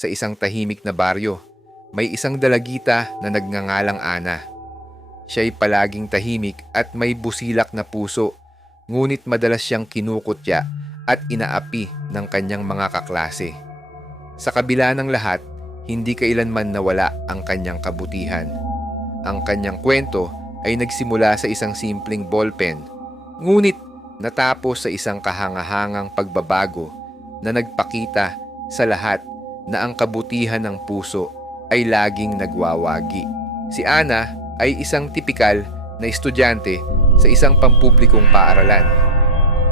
Sa isang tahimik na baryo, may isang dalagita na nagngangalang Ana. Siya'y palaging tahimik at may busilak na puso, ngunit madalas siyang kinukutya at inaapi ng kanyang mga kaklase. Sa kabila ng lahat, hindi kailanman nawala ang kanyang kabutihan. Ang kanyang kwento ay nagsimula sa isang simpleng ballpen, ngunit natapos sa isang kahangahangang pagbabago na nagpakita sa lahat na ang kabutihan ng puso ay laging nagwawagi. Si Ana ay isang tipikal na estudyante sa isang pampublikong paaralan.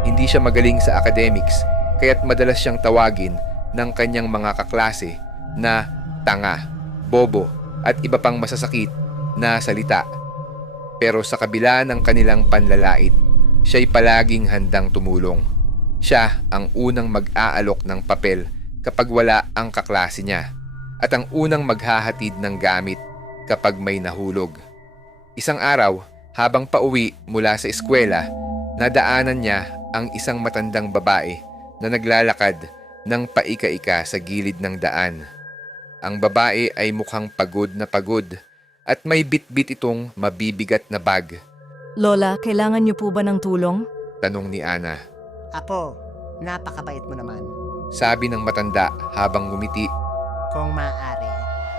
Hindi siya magaling sa academics, kaya't madalas siyang tawagin ng kanyang mga kaklase na tanga, bobo at iba pang masasakit na salita. Pero sa kabila ng kanilang panlalait, siya'y palaging handang tumulong. Siya ang unang mag-aalok ng papel kapag wala ang kaklase niya at ang unang maghahatid ng gamit kapag may nahulog. Isang araw, habang pauwi mula sa eskwela, nadaanan niya ang isang matandang babae na naglalakad ng paika-ika sa gilid ng daan. Ang babae ay mukhang pagod at may bitbit itong mabibigat na bag. Lola, kailangan niyo po ba ng tulong? Tanong ni Ana. Apo, napakabait mo naman. Sabi ng matanda habang ngumiti. Kung maaari,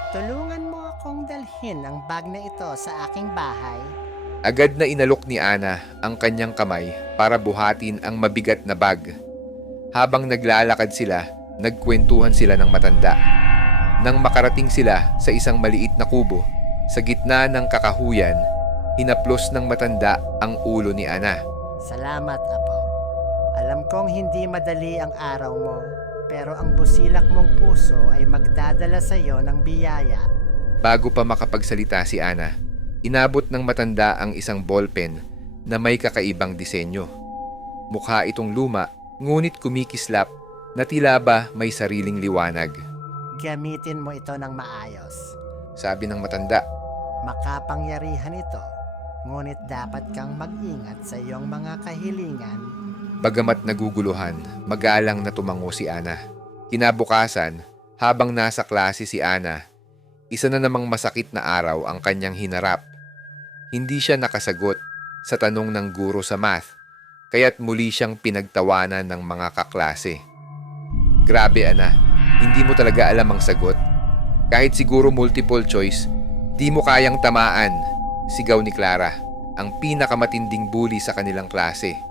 tulungan mo akong dalhin ang bag na ito sa aking bahay. Agad na inalok ni Ana ang kanyang kamay para buhatin ang mabigat na bag. Habang naglalakad sila, nagkwentuhan sila ng matanda. Nang makarating sila sa isang maliit na kubo, sa gitna ng kakahuyan, hinaplos ng matanda ang ulo ni Ana. Salamat, Apo. Alam kong hindi madali ang araw mo, pero ang busilak mong puso ay magdadala sa iyo ng biyaya. Bago pa makapagsalita si Ana, inabot ng matanda ang isang ballpen na may kakaibang disenyo. Mukha itong luma, ngunit kumikislap na tila ba may sariling liwanag. Gamitin mo ito ng maayos. Sabi ng matanda. Makapangyarihan ito, ngunit dapat kang mag-ingat sa iyong mga kahilingan. Bagamat naguguluhan, magalang na tumango si Ana. Kinabukasan, habang nasa klase si Ana, isa na namang masakit na araw ang kanyang hinarap. Hindi siya nakasagot sa tanong ng guro sa math, kaya't muli siyang pinagtawanan ng mga kaklase. Grabe Ana, hindi mo talaga alam ang sagot? Kahit siguro multiple choice, di mo kayang tamaan, sigaw ni Clara, ang pinakamatinding bully sa kanilang klase.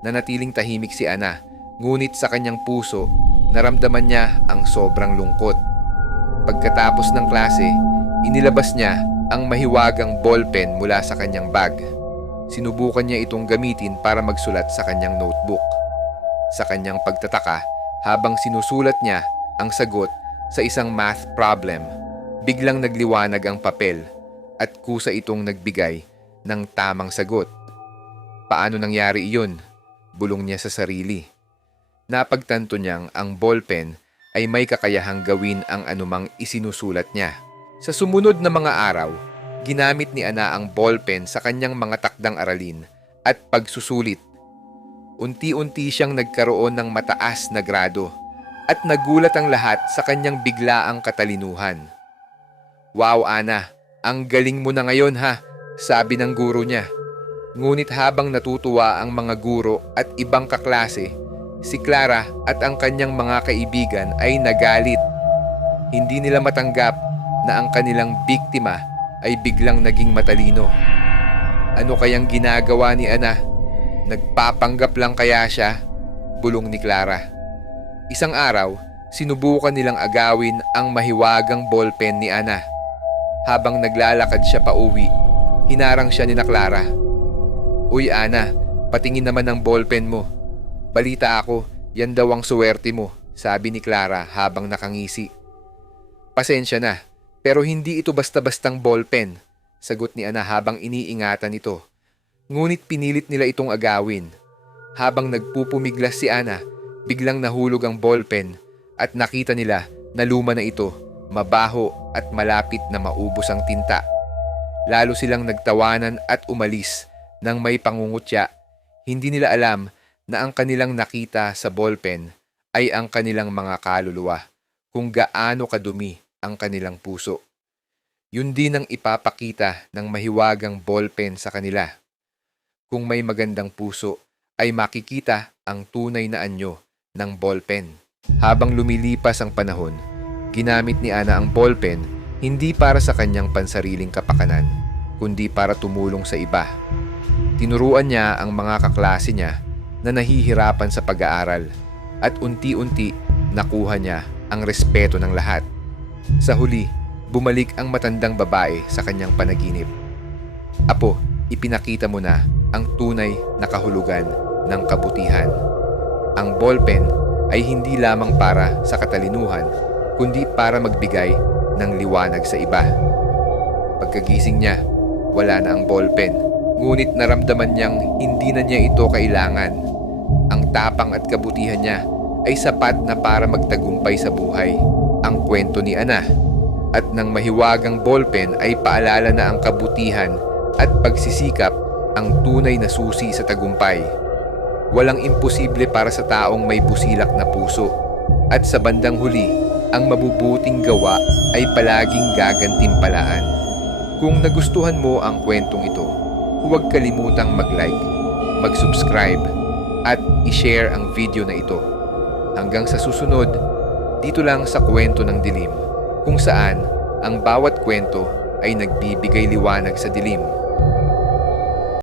Nanatiling tahimik si Ana, ngunit sa kanyang puso, naramdaman niya ang sobrang lungkot. Pagkatapos ng klase, inilabas niya ang mahiwagang ballpen mula sa kanyang bag. Sinubukan niya itong gamitin para magsulat sa kanyang notebook. Sa kanyang pagtataka, habang sinusulat niya ang sagot sa isang math problem, biglang nagliwanag ang papel at kusa itong nagbigay ng tamang sagot. Paano nangyari iyon? Bulong niya sa sarili. Napagtanto niyang ang ballpen ay may kakayahang gawin ang anumang isinusulat niya. Sa sumunod na mga araw, ginamit ni Ana ang ballpen sa kanyang mga takdang aralin at pagsusulit. Unti-unti siyang nagkaroon ng mataas na grado at nagulat ang lahat sa kanyang biglaang katalinuhan. Wow Ana, ang galing mo na ngayon ha, sabi ng guro niya. Ngunit habang natutuwa ang mga guro at ibang kaklase, si Clara at ang kanyang mga kaibigan ay nagalit. Hindi nila matanggap na ang kanilang biktima ay biglang naging matalino. Ano kayang ginagawa ni Ana? Nagpapanggap lang kaya siya? Bulong ni Clara. Isang araw, sinubukan nilang agawin ang mahiwagang ballpen ni Ana. Habang naglalakad siya pauwi, hinarang siya ni Clara. Uy Ana, patingin naman ang ballpen mo. Balita ako, yan daw ang suwerte mo, sabi ni Clara habang nakangisi. Pasensya na, pero hindi ito basta-bastang ballpen, sagot ni Ana habang iniingatan ito. Ngunit pinilit nila itong agawin. Habang nagpupumiglas si Ana, biglang nahulog ang ballpen at nakita nila na luma na ito, mabaho at malapit na maubos ang tinta. Lalo silang nagtawanan at umalis nang may pangungutya. Hindi nila alam na ang kanilang nakita sa ballpen ay ang kanilang mga kaluluwa. kung gaano kadumi ang kanilang puso. Yun din ang ipapakita ng mahiwagang ballpen sa kanila. Kung may magandang puso, ay makikita ang tunay na anyo ng ballpen. Habang lumilipas ang panahon, ginamit ni Ana ang ballpen hindi para sa kanyang pansariling kapakanan, kundi para tumulong sa iba. Tinuruan niya ang mga kaklase niya na nahihirapan sa pag-aaral at unti-unti nakuha niya ang respeto ng lahat. Sa huli, bumalik ang matandang babae sa kanyang panaginip. Apo, ipinakita mo na ang tunay na kahulugan ng kabutihan. Ang ballpen ay hindi lamang para sa katalinuhan, kundi para magbigay ng liwanag sa iba. Pagkagising niya, wala na ang ballpen, ngunit naramdaman niyang hindi na niya ito kailangan. Ang tapang at kabutihan niya ay sapat na para magtagumpay sa buhay. Ang kwento ni Ana at ng mahiwagang ballpen ay paalala na ang kabutihan at pagsisikap ang tunay na susi sa tagumpay. Walang imposible para sa taong may busilak na puso. At sa bandang huli, ang mabubuting gawa ay palaging gagantimpalaan. Kung nagustuhan mo ang kwentong ito, huwag kalimutang mag-like, mag-subscribe, at i-share ang video na ito. Hanggang sa susunod, dito lang sa Kwento ng Dilim, kung saan ang bawat kwento ay nagbibigay liwanag sa dilim.